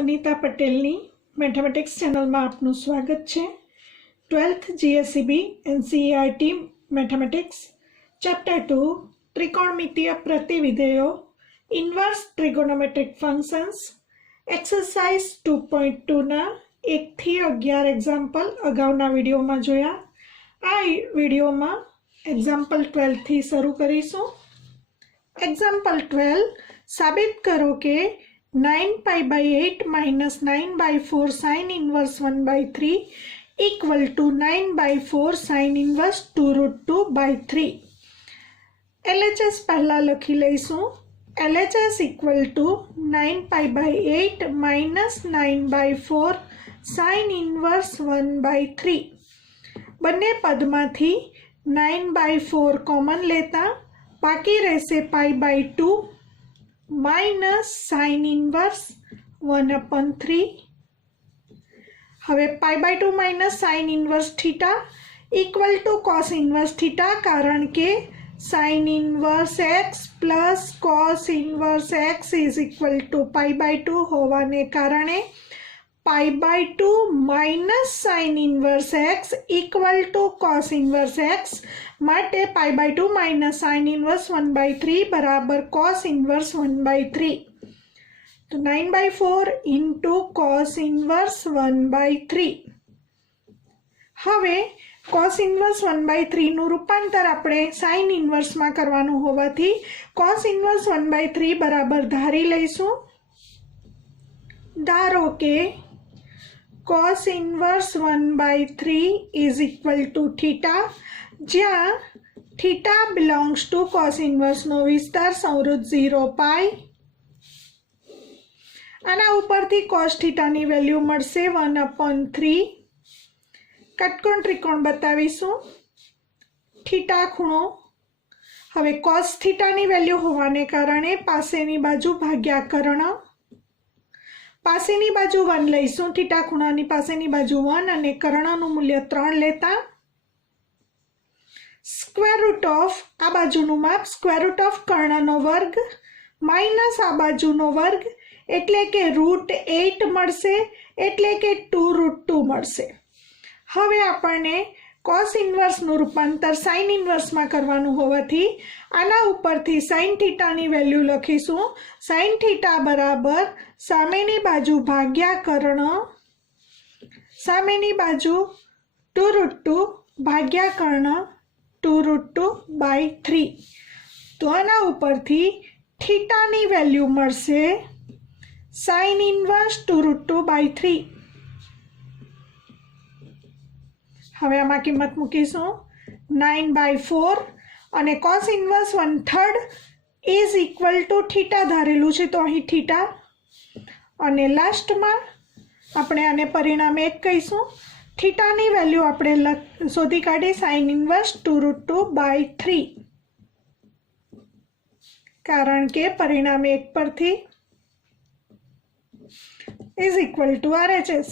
Anita पटेलनी mathematics channel में आपનું स्वागत है। 12th GSEB NCERT mathematics chapter 2 त्रिकोणमितीय प्रतिविधेयो इनवर्स ट्रिगोनोमेट्रिक फंक्शन्स एक्सरसाइज 2.2 ना 1 થી 11 एग्जाम्पल अगाउना विडियो में जोया। आ विडियो में एग्जाम्पल 12 थी शुरू करीशुं। एग्जाम्पल 12 साबित करो के 9π/8 minus 9/4 sin inverse 1/3 equal to 9/4 sin inverse 2√2/3। LHS पहला लखी लईशुं। LHS equal to 9π/8 minus 9/4 sin inverse 1/3। बने पद मांथी 9/4 कॉमन लेता बाकी रहेशे π/2 माइनस साइन इनवर्स 1/3। हवे π/2 minus sine inverse theta equal to cos inverse theta, कारण के sine inverse x plus cos inverse x is equal to π/2 होवाने कारणे π/2 minus sine inverse x equal to cos inverse x माटे π/2 minus sine inverse 1/3 बराबर cos inverse 1/3। तो 9/4 into cos inverse 1/3। हवे cos inverse 1/3 नु रूपांतर आपणे साइन इनवर्स में करवानुं होवाथी कॉस इनवर्स 1/3 बराबर धारी लईशुं। धारो के cos inverse 1/3 is equal to theta, ज्यां theta belongs to cos inverse नो विस्तार संवृत्त 0π। आना उपरथी कॉस थीटा नी वेल्यू मळशे 1/3। कटकोण त्रिकोण बतावीशुं। थीटा खूणो, हवे कॉस थीटा नी वेल्यू होवाने कारणे पासेनी बाजू भाग्या कर्ण। पासेनी बाजू 1 लईशुं। थीटा खूणानी पासेनी बाजू 1 अने कर्णनु मूल्य 3 लेता स्क्वेर रूट ऑफ आ बाजूनु माप स्क्वेर रूट ऑफ कर्णनो वर्ग माइनस आ बाजूनो वर्ग एटले के √8 मळशे, एटले के 2√2 मळशे। हवे आपणे कॉस इनवर्स नु रूपांतर साइन इनवर्स में करवानुं होवाथी आना उपरथी साइन थीटा नी वेल्यू लखीशुं। साइन थीटा बराबर सामेनी बाजू भाग्या कर्ण, सामेनी बाजू 2√2 भाग्या कर्ण 2√2/3। तो आना उपरथी थीटा नी वेल्यू मळशे साइन इनवर्स 2√2/3। हवे आमां किंमत मूकीशुं 9/4 अने cos inverse 1/3 is equal to theta धारेलुं छे, तो अहीं थीटा अने लास्ट में आपणे आने परिणाम 1 कहीशुं। थीटा नी वेल्यू आपणे शोधी काढी साइन इनवर्स 2√2/3, कारण के परिणाम 1 परथी इज इक्वल टू RHS।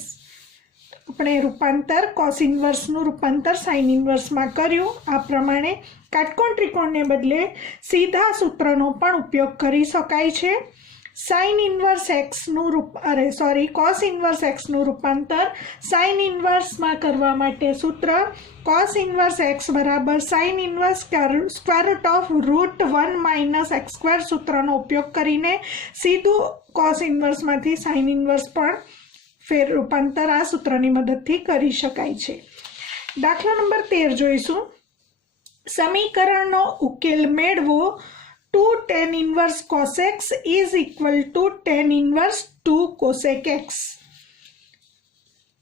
अपने रूपांतर कॉस इनवर्स नु रूपांतर साइन इनवर्स में कर्युं। आ प्रमाणे काटकोण त्रिकोण ने बदले सीधा सूत्रनो पण उपयोग करी शकाय छे। साइन इनवर्स एक्स नु कॉस इनवर्स एक्स नु रूपांतर साइन इनवर्स में करवा माटे सूत्र कॉस इनवर्स एक्स बराबर sine inverse square root of √1 minus x square सूत्रनो उपयोग करीने सीधू कॉस इनवर्स मांथी साइन इनवर्स पण फेर रूपांतर आ सूत्रनी मददथी करी शकाय छे। दाखला number 13 जोईशुं। समीकरणनो उकेल मेळवो 2 tan inverse cos x is equal to tan inverse 2 cosec x।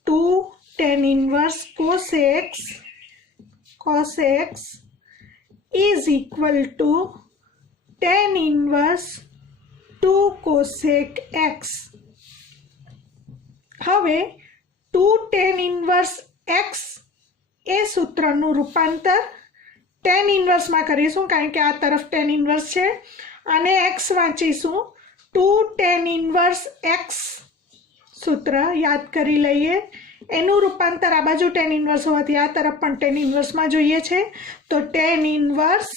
2 tan inverse cos x is equal to tan inverse 2 cosec x। हवे 2 tan इनवर्स x ए सूत्रनु रूपांतर tan इनवर्स में करीशुं, कारण के आ तरफ tan इनवर्स छे अने x वांचीशुं। 2 tan इनवर्स x सूत्र याद करी लईए। एनु रूपांतर आ बाजू tan इनवर्स होवाथी आ तरफ पण tan इनवर्स में जोईए छे, तो tan inverse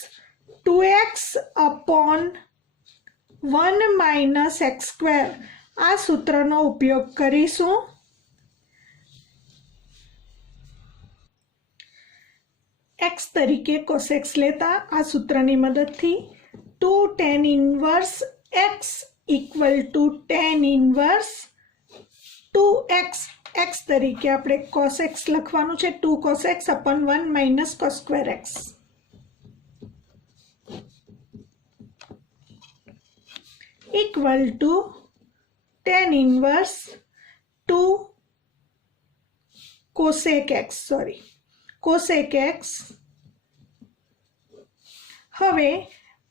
2x/1 minus x square આ સૂત્રનો ઉપયોગ કરીશું. x તરીકે cos x લેતા આ સૂત્રની મદદથી 2 tan inverse x equal two tan inverse 2x x તરીકે આપણે cos x લખવાનું છે. 2 cos x upon 1 minus cos square x equal two tan inverse 2 cosec x. હવે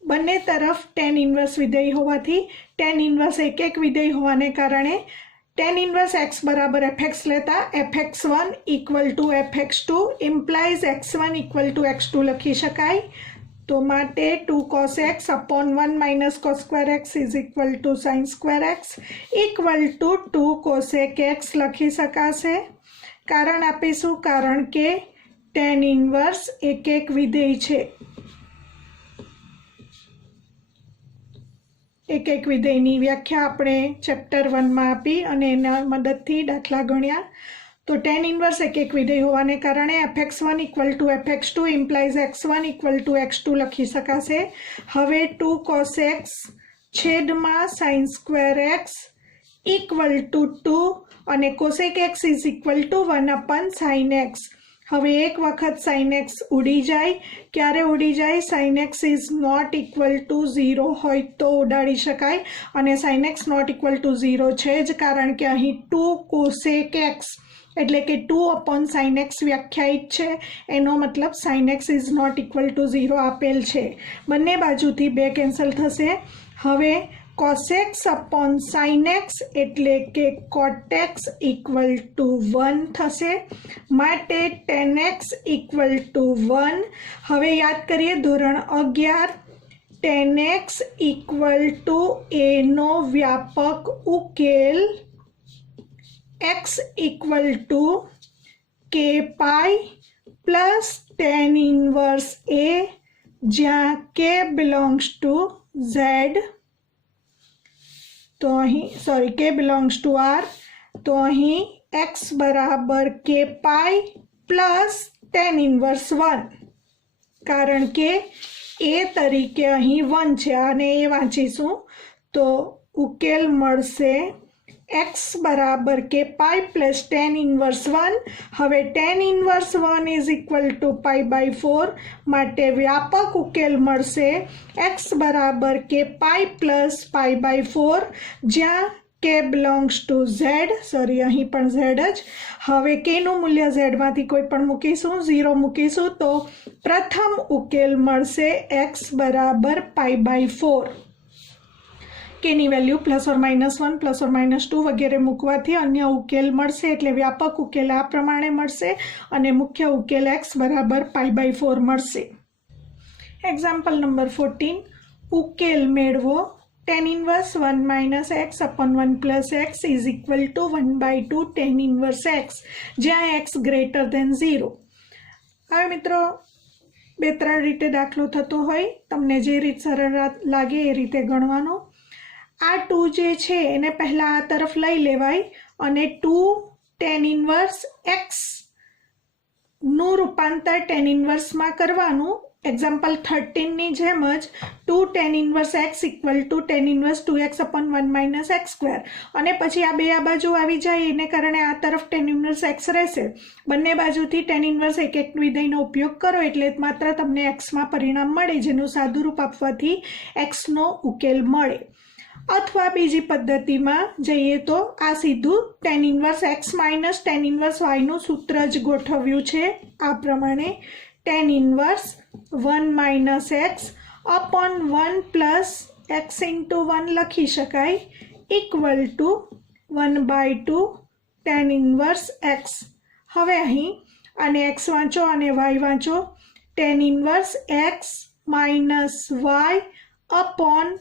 બંને તરફ tan ઇન્વર્સ વિધેય હોવાથી tan ઇન્વર્સ એક વિધેય હોવાને કારણે tan ઇન્વર્સ x બરાબર fx લેતા fx1 equal to fx2 implies x1 equal to x2 લખી શકાય. તો માટે 2 cos x upon 1 minus cos square x is equal to sin square x equal two 2 cosec x લખી શકાશે. કારણ આપીશું કારણ કે tan ઇન્વર્સ એક વિધેય છે. એક વિધેયની વ્યાખ્યા આપણે ચેપ્ટર 1માં આપી અને એના મદદથી દાખલા ગણ્યા. તો tan ઇન્વર્સ એક વિધેય હોવાને કારણે fx1 equal to fx2 implies x1 equal to x2 લખી શકાશે. હવે 2 cos x છેદમાં sin square x equal two 2 અને cosec x is equal two 1 અપન sin x. હવે એક વખત sin x ઉડી જાય. ક્યારે ઉડી જાય? sin x is not equal to 0 હોય તો ઉડાડી શકાય અને sin x not equal to 0 છે જ, કારણ કે અહીં 2 cosec x એટલે કે 2 અપોન sin x વ્યાખ્યાયિત છે. એનો મતલબ sin x is not equal to 0 આપેલ છે. બંને બાજુથી 2 કેન્સલ થશે. હવે cos x upon sin x એટલે કે cot x ઇક્વલ ટુ 1 થશે. માટે tan x ઇક્વલ ટુ 1. હવે યાદ કરીએ ધોરણ 11 tan x equal two a નો વ્યાપક ઉકેલ x equal two k pi plus tan inverse a જ્યાં k બિલોંગ્સ ટુ z. તો અહીં k બિલોંગ્સ ટુ r. તો અહીં x બરાબર k pi plus tan inverse 1 કારણ કે a તરીકે અહીં 1 છે અને એ વાંચીશું. તો ઉકેલ મળશે x બરાબર k pi plus tan inverse 1. હવે tan inverse 1 is equal to pi by 4 માટે વ્યાપક ઉકેલ મળશે x બરાબર k pi plus pi by 4 જ્યાં k બિલોંગ્સ ટુ z. અહીં પણ z જ. હવે k નું મૂલ્ય z માંથી કોઈ પણ મૂકીશું, 0 મૂકીશું તો પ્રથમ ઉકેલ મળશે x બરાબર પાઈ બાય 4. કેની વેલ્યુ +or-1 +or-2 વગેરે મૂકવાથી અન્ય ઉકેલ મળશે. એટલે વ્યાપક ઉકેલ આ પ્રમાણે મળશે અને મુખ્ય ઉકેલ x બરાબર પાઈ બાય 4 મળશે. Example number 14. ઉકેલ મેળવો. tan inverse 1 minus x અપન 1 plus x is equal to 1/2 tan inverse x જ્યાં x ગ્રેટર ધેન 0. હવે મિત્રો 2-3 રીતે દાખલો થતો હોય, તમને જે રીત સરળ લાગે એ રીતે ગણવાનો. આ 2 જે છે એને પહેલાં આ તરફ લઈ લેવાય અને 2 tan ઇન્વર્સ x નું રૂપાંતર tan ઇન્વર્સમાં કરવાનું. એક્ઝામ્પલ 13ની જેમ જ 2 tan inverse x equal two tan inverse 2x અપન 1 minus x square અને પછી આ બે આ બાજુ આવી જાય એને કારણે આ તરફ tan ઇન્વર્સ x રહેશે. બંને બાજુથી tan ઇન્વર્સ એક વિધેયનો ઉપયોગ કરો એટલે માત્ર તમને xમાં પરિણામ મળે જેનું સાદુરૂપ આપવાથી xનો ઉકેલ મળે. અથવા બીજી પદ્ધતિમાં જઈએ તો આ સીધું tan inverse x minus tan inverse y નું સૂત્ર જ ગોઠવ્યું છે. આ પ્રમાણે tan inverse 1 minus x upon 1 plus x into 1 લખી શકાય equal to 1/2 tan inverse x. હવે અહીં આને x વાંચો અને y વાંચો. tan inverse x minus y upon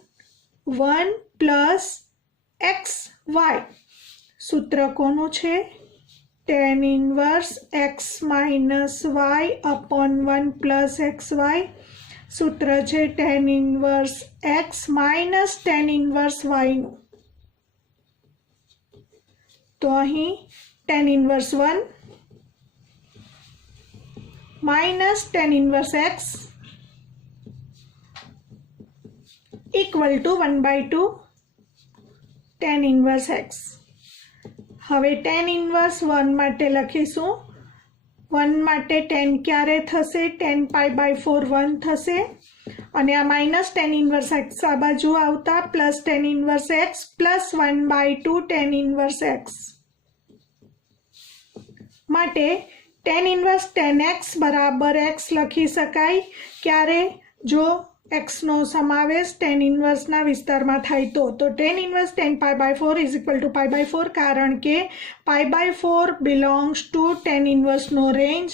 1 plus x y. સૂત્ર કોનું છે? tan inverse x minus y upon 1 plus x y. સૂત્ર છે tan inverse x minus tan inverse yનું. तो અહીં tan inverse 1 minus tan inverse x equal to 1/2 tan inverse x. હવે tan inverse 1 માટે લખીશું 1 માટે tan ક્યારે થશે? tan π/4 1 થશે અને આ માઇનસ tan ઇન્વર્સ x આ બાજુ આવતા plus tan inverse x plus 1/2 tan inverse x માટે tan ઇન્વર્સ tan x બરાબર x લખી શકાય ક્યારે? જો x નો સમાવેશ tan ઇન્વર્સના વિસ્તારમાં થાય તો tan inverse tan π/4 is equal to π/4 કારણ કે π/4 બિલોંગ્સ ટુ tan ઇન્વર્સનો રેન્જ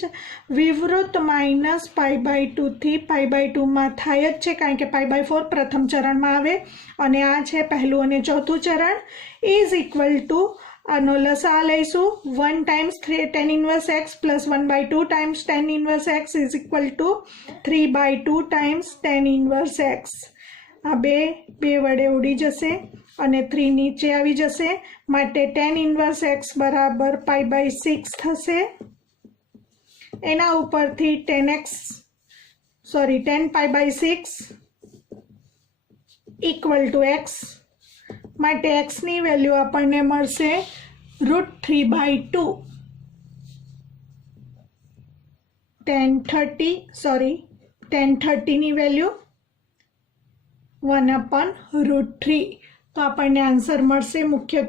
વિવૃત માઇનસ π/2 થી π/2 માં થાય જ છે કારણ કે π/4 પ્રથમ ચરણમાં આવે અને આ છે પહેલું અને ચોથું ચરણ ઇઝ ઇક્વલ ટુ આનો લસા લઈશું 1 times tan inverse x plus 1/2 times tan inverse x is equal two 3/2 times tan inverse x. આ બે વડે ઉડી જશે અને 3 નીચે આવી જશે માટે tan ઇન્વર્સ x બરાબર π/6 થશે. એના ઉપરથી tan π/6 ઇક્વલ ટુ x માટે x ની વેલ્યુ આપણને મળશે √3/2 tan 30 ની વેલ્યુ 1/√3. તો આપણને આન્સર મળશે મુખ્ય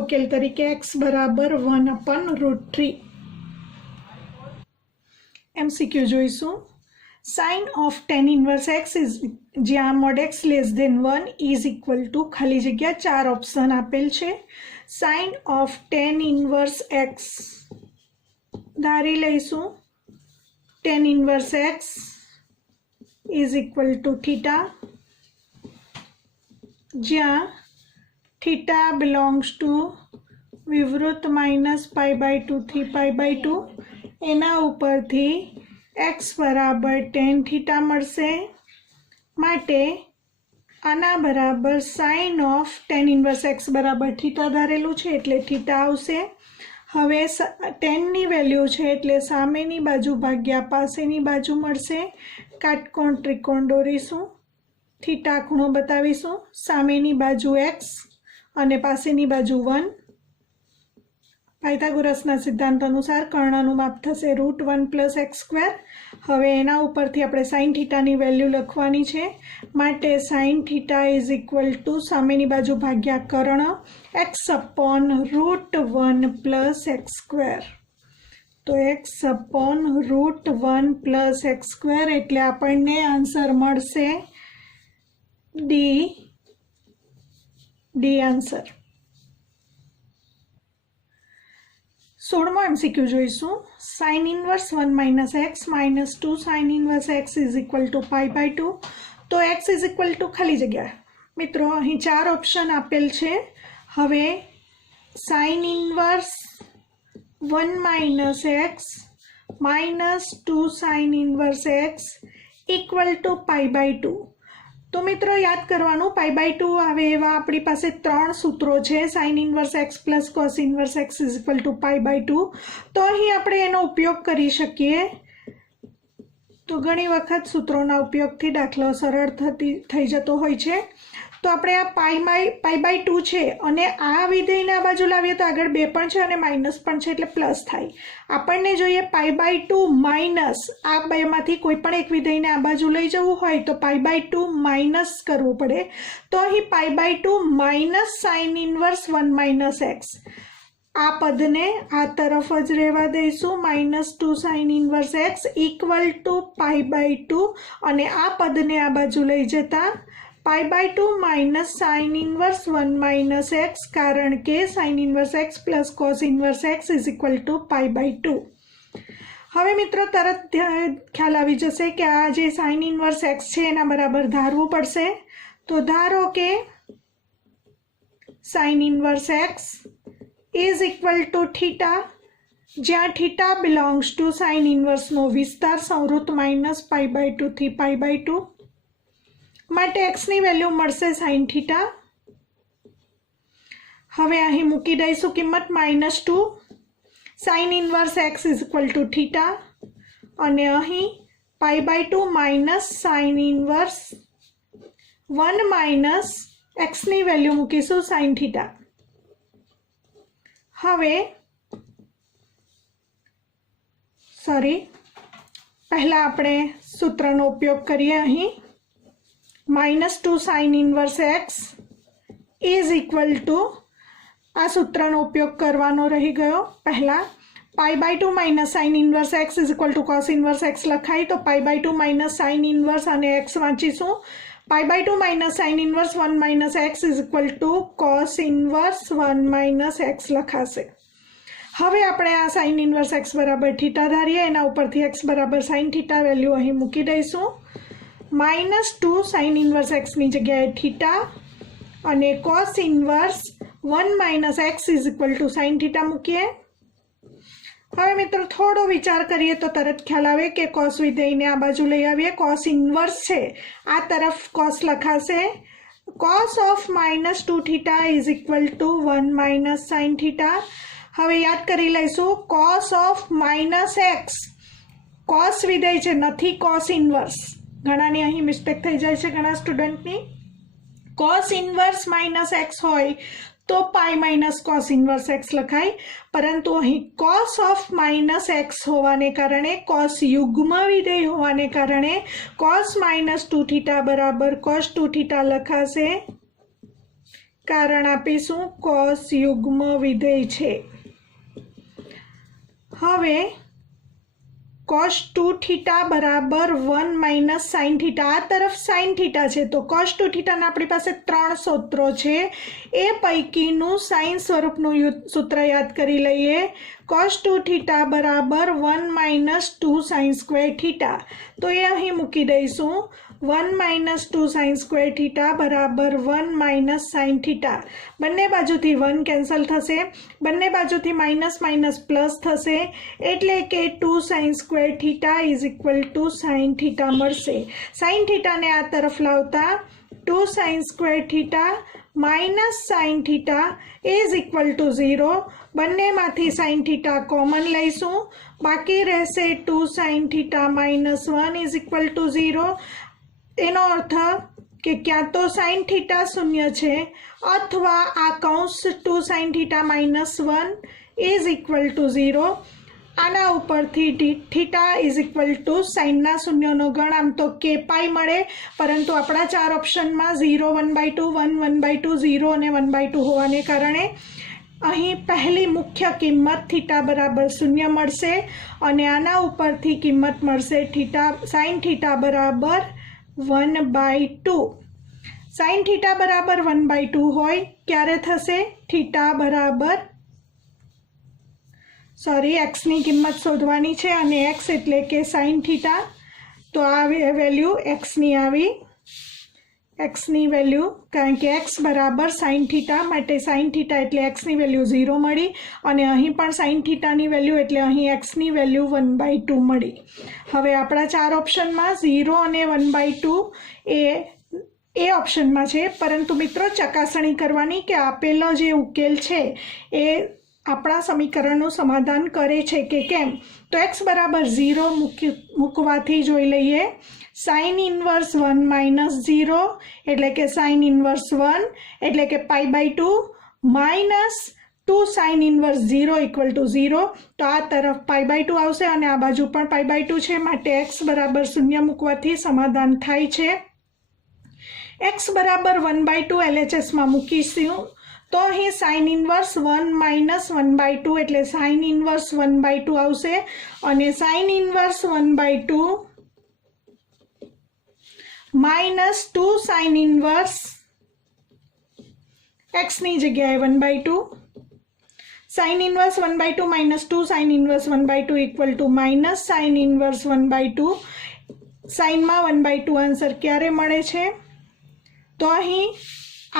ઉકેલ તરીકે x બરાબર 1/√3. MCQ જોઈશું. Sine of tan inverse x is જ્યાં mod x less than 1 is equal to ખાલી જગ્યા 4 ઓપ્શન આપેલ છે. Sine of tan inverse x ધારી લઈશું tan inverse x is equal to theta જ્યાં થીટા બિલોંગ્સ ટુ વિવૃત માઇનસ π/2 થી π/2 એના ઉપરથી x બરાબર tan થીટા મળશે માટે આના બરાબર sine of tan inverse x બરાબર થીટા ધારેલું છે એટલે થીટા આવશે. હવે tan ની વેલ્યુ છે એટલે સામેની બાજુ ભાગ્યા પાસેની બાજુ મળશે. કાટકોણ ત્રિકોણ દોરીશું, થીટા ખૂણો બતાવીશું, સામેની બાજુ x અને પાસેની બાજુ 1. પાયથાગોરસના સિદ્ધાંત અનુસાર કર્ણનું માપ થશે √1 + x². હવે એના ઉપરથી આપણે સાઇન થીટાની વેલ્યુ લખવાની છે માટે sine theta is equal two સામેની બાજુ ભાગ્યા કર્ણ x/√1 + x². તો x/√1 + x² એટલે આપણને આન્સર મળશે ડી આન્સર. 16મો MCQ જોઈશું. Sine inverse 1 - x - 2 sine inverse x is equal to π/2. તો x ઇઝ ઇક્વલ ટુ ખાલી જગ્યા મિત્રો અહીં 4 ઓપ્શન આપેલ છે. હવે sine inverse 1 - x - 2 sine inverse x equal to π/2. તો મિત્રો યાદ કરવાનું π/2 આવે એવા આપણી પાસે 3 સૂત્રો છે. Sine inverse x plus cos inverse x is equal to π/2. તો અહીં આપણે એનો ઉપયોગ કરી શકીએ. તો ઘણી વખત સૂત્રોના ઉપયોગથી દાખલો સરળ થઈ જતો હોય છે. તો આપણે આ π/2 છે અને આ વિધેયને આ બાજુ લાવીએ તો આગળ 2 પણ છે અને માઇનસ પણ છે એટલે પ્લસ થાય. આપણને જોઈએ π/2 માઇનસ આ બેમાંથી કોઈ પણ એક વિધેયને આ બાજુ લઈ જવું હોય તો π/2 માઇનસ કરવું પડે. તો અહીં π/2 માઇનસ સાઇન ઇન્વર્સ 1 - x આ પદને આ તરફ જ રહેવા દઈશું -2 sine inverse x equal to π/2 અને આ પદને આ બાજુ લઈ જતા π/2 માઇનસ સાઇન ઇન્વર્સ 1 - x કારણ કે sine inverse x plus cos inverse x is equal to π/2. હવે મિત્રો તરત ખ્યાલ આવી જશે કે આ જે સાઇન ઇન્વર્સ x છે એના બરાબર ધારવું પડશે. તો ધારો કે sine inverse x is equal to theta જ્યાં થીટા બિલોંગ્સ ટુ સાઇન ઇન્વર્સનો વિસ્તાર સંવૃત્ત માઇનસ π/2 થી π/2 માટે x ની વેલ્યુ મળશે સાઇન થીટા. હવે અહીં મૂકી દઈશું કિંમત -2 sine inverse x is equal to theta અને અહીં π/2 માઇનસ સાઇન ઇન્વર્સ 1 માઇનસ એક્સની વેલ્યુ મૂકીશું સાઇન થીટા. હવે પહેલાં આપણે સૂત્રનો ઉપયોગ કરીએ. અહીં -2 sine inverse x is equal to આ સૂત્રનો ઉપયોગ કરવાનો રહી ગયો. પહેલાં π/2 minus sine inverse x is equal to cos inverse x લખાય તો π/2 માઇનસ સાઇન ઇન્વર્સ અને x વાંચીશું. π/2 minus sine inverse 1 minus x is equal to cos inverse 1 minus x લખાશે. હવે આપણે આ સાઇન ઇન્વર્સ x બરાબર થીટા ધારીએ. એના ઉપરથી x બરાબર સાઇન થીટા વેલ્યુ અહીં મૂકી દઈશું. -2 સાઇન ઇન્વર્સ xની જગ્યાએ થીટા અને cos inverse 1 minus x is equal two sine theta મૂકીએ. હવે મિત્રો થોડો વિચાર કરીએ તો તરત ખ્યાલ આવે કે કોસ વિધેયને આ બાજુ લઈ આવીએ. કોસ ઇન્વર્સ છે આ તરફ કોસ લખાશે. Cos of -2 theta is equal two 1 minus sign theta. હવે યાદ કરી લઈશું કોસ ઓફ -x કોસ વિધેય છે નથી કોસ ઇન્વર્સ. ઘણાની અહીં મિસ્ટેક થઈ જાય છે ઘણા સ્ટુડન્ટની. કોસ ઇન્વર્સ -x હોય તો pi minus cos inverse x લખાય, પરંતુ અહીં કોસ ઓફ -x હોવાને કારણે કોસ યુગ્મ વિધેય હોવાને કારણે કોસ -2 થીટા બરાબર કોસ 2 થીટા લખાશે. કારણ આપીશું કોસ યુગ્મ વિધેય છે. હવે કોસ 2 થીટા બરાબર 1 માઇનસ સાઇન થીટા. આ તરફ સાઇન થીટા છે તો કોસ 2 થીટાના આપણી પાસે 3 સૂત્રો છે. એ પૈકીનું સાઇન સ્વરૂપનું સૂત્ર યાદ કરી લઈએ. કોસ 2 થીટા બરાબર 1 માઇનસ 2 સાઇન સ્ક્વેર થીટા. તો એ અહીં મૂકી દઈશું. 1 માઇનસ 2 સાઇન સ્ક્વેર થીટા બરાબર 1 માઇનસ સાઇન થીટા. બંને બાજુથી 1 કેન્સલ થશે, બંને બાજુથી માઇનસ માઇનસ પ્લસ થશે, એટલે કે 2 sine square theta is equal two sine theta મળશે. સાઇન થીટાને આ તરફ લાવતા 2 sine square theta minus sine theta is equal to 0. બંનેમાંથી સાઇન થીટા કોમન લઈશું, બાકી રહેશે 2 sine theta minus 1 is equal to 0. એનો અર્થ કે ક્યાં તો સાઇન થીટા 0 છે અથવા આ કૌંસ 2 sine theta minus 1 is equal to 0. આના ઉપરથી થીટા ઇઝ ઇક્વલ ટુ સાઇનના શૂન્યનો ગણ આમ તો k પાઈ મળે, પરંતુ આપણા 4 ઓપ્શનમાં 0 1/2 1 1/2 0 અને 1/2 હોવાને કારણે અહીં પહેલી મુખ્ય કિંમત થીટા બરાબર 0 મળશે અને આના ઉપરથી કિંમત મળશે થીટા સાઇન થીટા બરાબર 1/2. સાઇન થીટા બરાબર 1/2 હોય ક્યારે થશે? થીટા બરાબર એક્સની કિંમત શોધવાની છે અને એક્સ એટલે કે સાઇન થીટા. તો આ વેલ્યુ એક્સની આવી, એક્સની વેલ્યુ કારણ કે એક્સ બરાબર સાઇન થીટા માટે સાઇન થીટા એટલે એક્સની વેલ્યુ 0 મળી અને અહીં પણ સાઇન થીટાની વેલ્યુ એટલે અહીં એક્સની વેલ્યુ 1/2 મળી. હવે આપણા 4 ઓપ્શનમાં 0 અને 1/2 એ ઓપ્શનમાં છે, પરંતુ મિત્રો ચકાસણી કરવાની કે આપેલો જે ઉકેલ છે એ આપણા સમીકરણનું સમાધાન કરે છે કે કેમ. તો એક્સ બરાબર 0 મૂકવાથી જોઈ લઈએ. સાઇન ઇન્વર્સ 1 માઇનસ 0 એટલે કે સાઇન ઇન્વર્સ 1 એટલે કે π/2 minus 2 sine inverse 0 equal to 0. તો આ તરફ π/2 આવશે અને આ બાજુ પણ π/2 છે, માટે x બરાબર 0 મૂકવાથી સમાધાન થાય છે. x બરાબર 1/2 LHSમાં મૂકીશું તો અહીં સાઇન ઇન્વર્સ 1 માઇનસ 1/2 એટલે સાઇન ઇન્વર્સ 1/2 આવશે અને sine inverse 1/2 minus 2 sine inverse એક્સની જગ્યાએ 1/2. Sine inverse 1/2 minus 2 sine inverse 1/2 equal to minus sine inverse 1/2. સાઇનમાં 1/2 આન્સર ક્યારે મળે છે? તો અહીં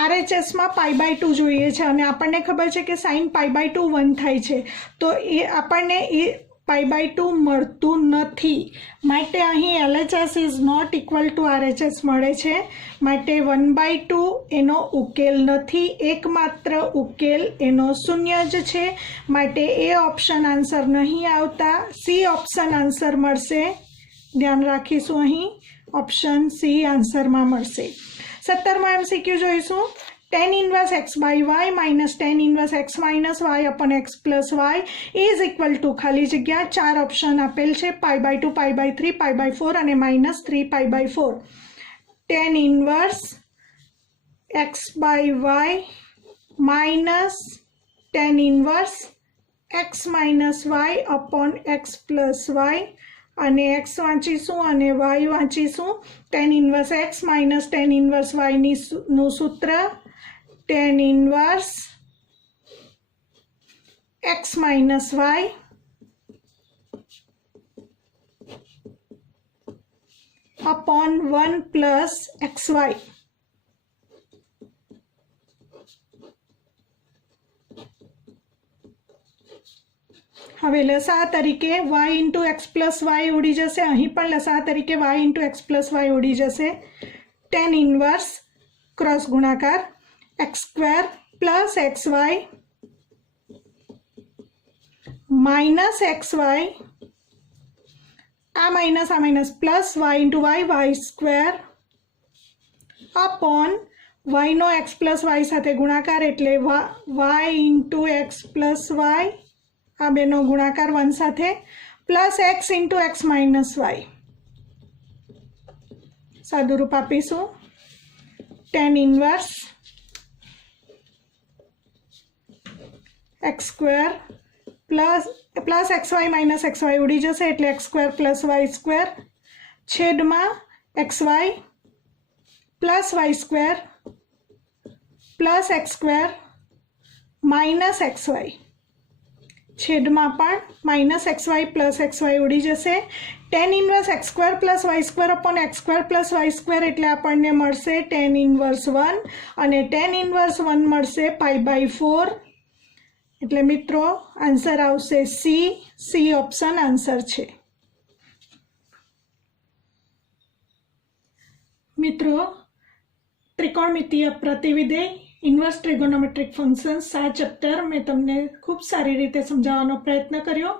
RHSમાં π/2 જોઈએ છે અને આપણને ખબર છે કે સાઇન π/2 1 થાય છે, તો એ આપણને એ π/2 મળતું નથી, માટે અહીં LHS is not equal to RHS મળે છે, માટે 1/2 એનો ઉકેલ નથી, એકમાત્ર ઉકેલ એનો શૂન્ય જ છે, માટે એ ઓપ્શન આન્સર નહીં આવતા, સી ઓપ્શન આન્સર મળશે. ધ્યાન રાખીશું, અહીં ઓપ્શન સી આન્સરમાં મળશે. 17મો MCQ જોઈશું. tan inverse x by y minus tan inverse x minus y upon x plus y is equal to ખાલી જગ્યા 4 ઓપ્શન આપેલ છે, π/2, π/3, π/4 અને -3π/4. tan inverse x by y minus tan inverse x minus y upon x plus y અને x વાંચીશું અને y વાંચીશું. tan inverse x minus tan inverse y નું સૂત્ર tan inverse x minus y upon 1 plus xy. હવે લસા તરીકે y into x plus y ઉડી જશે, અહીં પણ લસા તરીકે y into x plus y ઉડી જશે. tan inverse ક્રોસ ગુણાકાર x square plus xy minus xy, આ minus plus y into y square upon y નો x plus y સાથે ગુણાકાર એટલે y into x plus y, આ બેનો ગુણાકાર 1 સાથે, plus x into x minus y. સાદું રૂપ આપીશું. tan inverse x square plus xy minus xy ઉડી જશે એટલે x square plus y square છેદમાં xy plus y square plus x square minus xy, છેદમાં પણ -xy plus xy ઉડી જશે. tan inverse x square plus y square upon x square plus y square એટલે આપણને મળશે tan inverse 1 અને tan inverse 1 મળશે π/4. એટલે મિત્રો આન્સર આવશે સી ઓપ્શન આન્સર છે. મિત્રો ત્રિકોણમિતીય પ્રતિવિધેય ઇન્વર્સ ટ્રિગોનોમેટ્રિક ફંક્શન્સ આ ચેપ્ટર મેં તમને ખૂબ સારી રીતે સમજાવવાનો પ્રયત્ન કર્યો.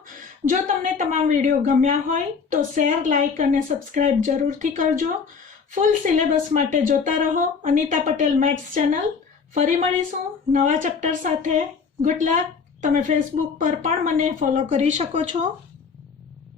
જો તમને તમામ વિડીયો ગમ્યા હોય તો શેર, લાઇક અને સબસ્ક્રાઇબ જરૂરથી કરજો. ફૂલ સિલેબસ માટે જોતા રહો અનિતા પટેલ મેથ્સ ચેનલ. ફરી મળીશું નવા ચેપ્ટર સાથે. Good luck. તમે ફેસબુક પર પણ મને ફોલો કરી શકો છો.